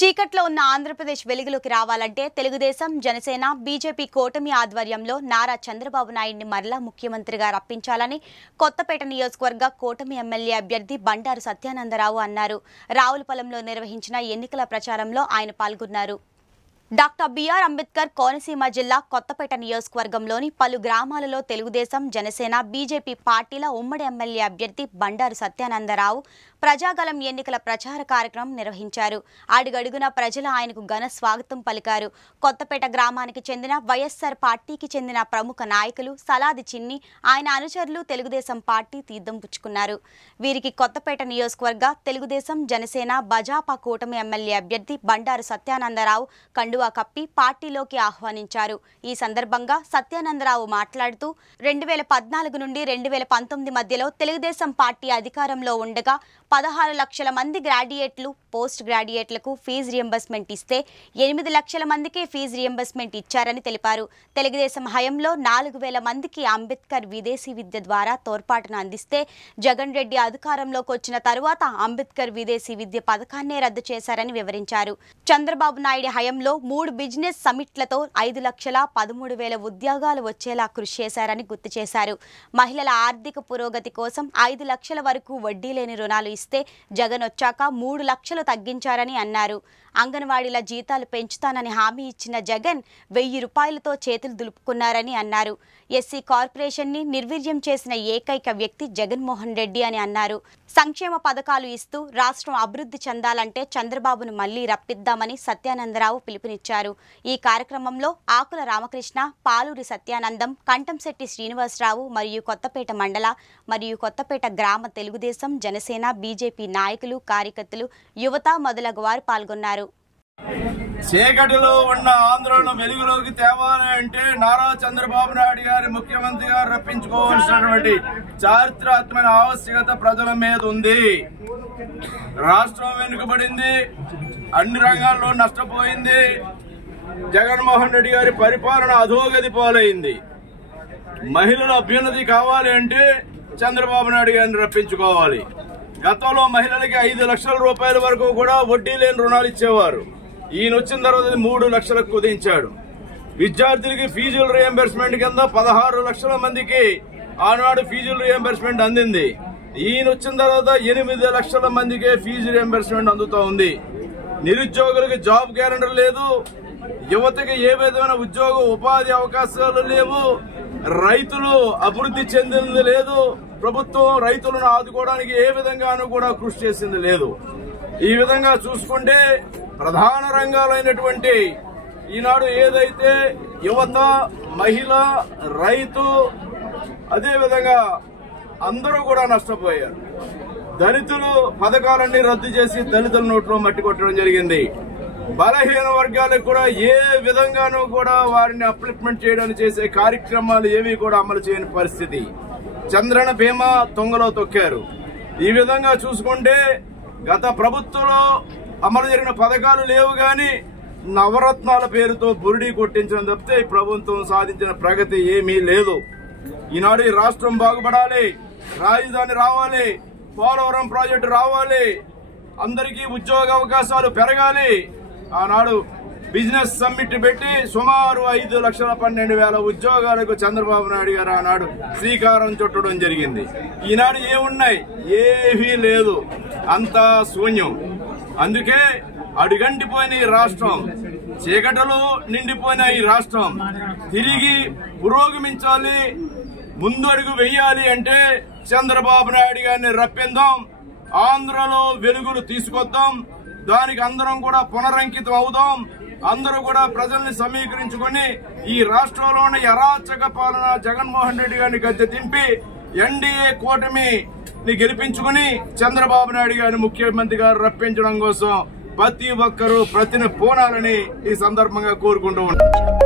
చీకట్లో ఉన్న ఆంధ్రప్రదేశ్ వెలుగులోకి రావాలంటే తెలుగుదేశం, జనసేన, బీజేపీ కూటమి ఆధ్వర్యంలో నారా చంద్రబాబు నాయుడిని మరలా ముఖ్యమంత్రిగా రప్పించాలని కొత్తపేట నియోజకవర్గ కూటమి ఎమ్మెల్యే అభ్యర్థి బండారు సత్యానందరావు అన్నారు. రావులపల్లిలో నిర్వహించిన ఎన్నికల ప్రచారంలో ఆయన పాల్గొన్నారు. డాక్టర్ బిఆర్ అంబేద్కర్ కోనసీమ జిల్లా కొత్తపేట నియోజకవర్గంలోని పలు గ్రామాలలో తెలుగుదేశం, జనసేన, బీజేపీ పార్టీల ఉమ్మడి ఎమ్మెల్యే అభ్యర్థి బండారు సత్యానందరావు ప్రజాగలం ఎన్నికల ప్రచార కార్యక్రమం నిర్వహించారు. అడుగడుగున ప్రజలు ఆయనకు ఘన స్వాగతం పలికారు. కొత్తపేట గ్రామానికి చెందిన వైఎస్ఆర్ పార్టీకి చెందిన ప్రముఖ నాయకులు సలాది చిన్ని, ఆయన అనుచరులు తెలుగుదేశం పార్టీ తీర్థం పుచ్చుకున్నారు. వీరికి కొత్తపేట నియోజకవర్గ తెలుగుదేశం, జనసేన, భాజపా కూటమి ఎమ్మెల్యే అభ్యర్థి బండారు సత్యానందరావు కండువా కప్పి పార్టీలోకి ఆహ్వానించారు. ఈ సందర్భంగా సత్యానందరావు మాట్లాడుతూ 2014 నుండి 2019 మధ్యలో తెలుగుదేశం పార్టీ అధికారంలో ఉండగా 16 లక్షల మంది గ్రాడ్యుయేట్లు, పోస్ట్ గ్రాడ్యుయేట్లకు ఫీజు రియంబర్స్మెంట్ ఇస్తే 8 లక్షల మందికి ఫీజు రియంబర్స్మెంట్ ఇచ్చారని తెలిపారు. తెలుగుదేశం హయాంలో 4,000 మందికి అంబేద్కర్ విదేశీ విద్య ద్వారా తోడ్పాటును అందిస్తే జగన్ రెడ్డి అధికారంలోకి వచ్చిన తరువాత అంబేద్కర్ విదేశీ విద్య పథకాన్నే రద్దు చేశారని వివరించారు. చంద్రబాబు నాయుడు హయాంలో 3 బిజినెస్ సమిట్లతో 5,13,000 ఉద్యోగాలు వచ్చేలా కృషి చేశారని గుర్తు చేశారు. మహిళల ఆర్థిక పురోగతి కోసం 5 లక్షల వరకు వడ్డీ లేని రుణాలు ఇస్తే జగన్ వచ్చాక 3 లక్షలు తగ్గించారని అన్నారు. అంగన్వాడీల జీతాలు పెంచుతానని హామీ ఇచ్చిన జగన్ 1,000 రూపాయలతో చేతులు దులుపుకున్నారని అన్నారు. ఎస్సీ కార్పొరేషన్ ని నిర్వీర్యం చేసిన ఏకైక వ్యక్తి జగన్మోహన్ రెడ్డి అని అన్నారు. సంక్షేమ పథకాలు ఇస్తూ రాష్ట్రం అభివృద్ధి చెందాలంటే చంద్రబాబును మళ్లీ రప్పిద్దామని సత్యానందరావు పిలుపునిచ్చారు. ఈ కార్యక్రమంలో ఆకుల రామకృష్ణ, పాలూరి సత్యానందం, కంటంశెట్టి శ్రీనివాసరావు మరియు కొత్తపేట మండల మరియు కొత్తపేట గ్రామ తెలుగుదేశం, జనసేన, బీజేపీ నాయకులు, కార్యకర్తలు, యువత మొదలగు వారు పాల్గొన్నారు. చీకటిలో ఉన్న ఆంధ్రను వెలుగులోకి తేవాలి అంటే నారా చంద్రబాబు నాయుడు గారి ముఖ్యమంత్రిగా రప్పించుకోవాల్సినటువంటి చారిత్రాత్మక ఆవశ్యకత ప్రజల మీద ఉంది. రాష్ట్రం వెనుకబడింది, అన్ని రంగాల్లో నష్టపోయింది. జగన్మోహన్ రెడ్డి గారి పరిపాలన అధోగతి పాలైంది. మహిళల అభ్యున్నతి కావాలి అంటే చంద్రబాబు నాయుడు గారిని రప్పించుకోవాలి. గతంలో మహిళలకి 5 లక్షల రూపాయల వరకు కూడా వడ్డీ లేని రుణాలు ఇచ్చేవారు. ఈయన వచ్చిన తర్వాత 3 లక్షలకు కుదించాడు. విద్యార్థులకి ఫీజుల రియంబర్స్మెంట్ కింద 16 లక్షల మందికి ఆనాడు ఫీజుల రియంబర్స్మెంట్ అందింది. ఈయన వచ్చిన తర్వాత 8 లక్షల మందికే ఫీజు రియంబర్స్మెంట్ అందుతూ ఉంది. నిరుద్యోగులకు జాబ్ గ్యారెంటీ లేదు. యువతకి ఏ విధమైన ఉద్యోగ ఉపాధి అవకాశాలు లేవు. రైతులు అభివృద్ధి చెందింది లేదు. ప్రభుత్వం రైతులను ఆదుకోవడానికి ఏ విధంగానూ కూడా కృషి చేసింది లేదు. ఈ విధంగా చూసుకుంటే ప్రధాన రంగాలైనటువంటి ఈనాడు ఏదైతే యువత, మహిళ, రైతు, అదేవిధంగా అందరూ కూడా నష్టపోయారు. దళితులు పథకాలన్నీ రద్దు చేసి దళితుల నోట్లో మట్టి కొట్టడం జరిగింది. బలహీన వర్గాలకు కూడా ఏ విధంగానూ కూడా వారిని అప్లిప్మెంట్ చేయడానికి చేసే కార్యక్రమాలు ఏవి కూడా అమలు చేయని పరిస్థితి. చంద్రన బీమా తొంగలో తొక్కారు. ఈ విధంగా చూసుకుంటే గత ప్రభుత్వంలో అమలు జరిగిన పథకాలు లేవు గాని నవరత్నాల పేరుతో బురిడీ కొట్టించడం తప్పితే ఈ ప్రభుత్వం సాధించిన ప్రగతి ఏమీ లేదు. ఈనాడు ఈ రాష్ట్రం బాగుపడాలి, రాజధాని రావాలి, పోలవరం ప్రాజెక్టు రావాలి, అందరికీ ఉద్యోగ అవకాశాలు పెరగాలి. ఆనాడు బిజినెస్ సమ్మిట్ పెట్టి సుమారు 5,12,000 ఉద్యోగాలకు చంద్రబాబు నాయుడు గారు ఆనాడు శ్రీకారం చుట్టడం జరిగింది. ఈనాడు ఏమున్నాయి? ఏమీ లేదు, అంతా శూన్యం. అందుకే అడుగంటిపోయిన ఈ రాష్ట్రం, చీకటిలో నిండిపోయిన ఈ రాష్ట్రం తిరిగి పురోగమించాలి, ముందు అడుగు వెయ్యాలి అంటే చంద్రబాబు నాయుడు గారిని రప్పిందాం, ఆంధ్రలో వెలుగులు తీసుకొద్దాం. దానికి అందరం కూడా పునరంకితం అవుదాం. అందరూ కూడా ప్రజల్ని సమీకరించుకొని ఈ రాష్ట్రంలోని అరాచక పాలన జగన్మోహన్ రెడ్డి గారిని గద్దె దింపి ఎన్డీఏ కూటమిని గెలిపించుకుని చంద్రబాబు నాయుడు గారిని ముఖ్యమంత్రిగా రప్పించడం కోసం ప్రతి ఒక్కరూ ప్రతిని పూనాలని ఈ సందర్భంగా కోరుకుంటూ ఉంటారు.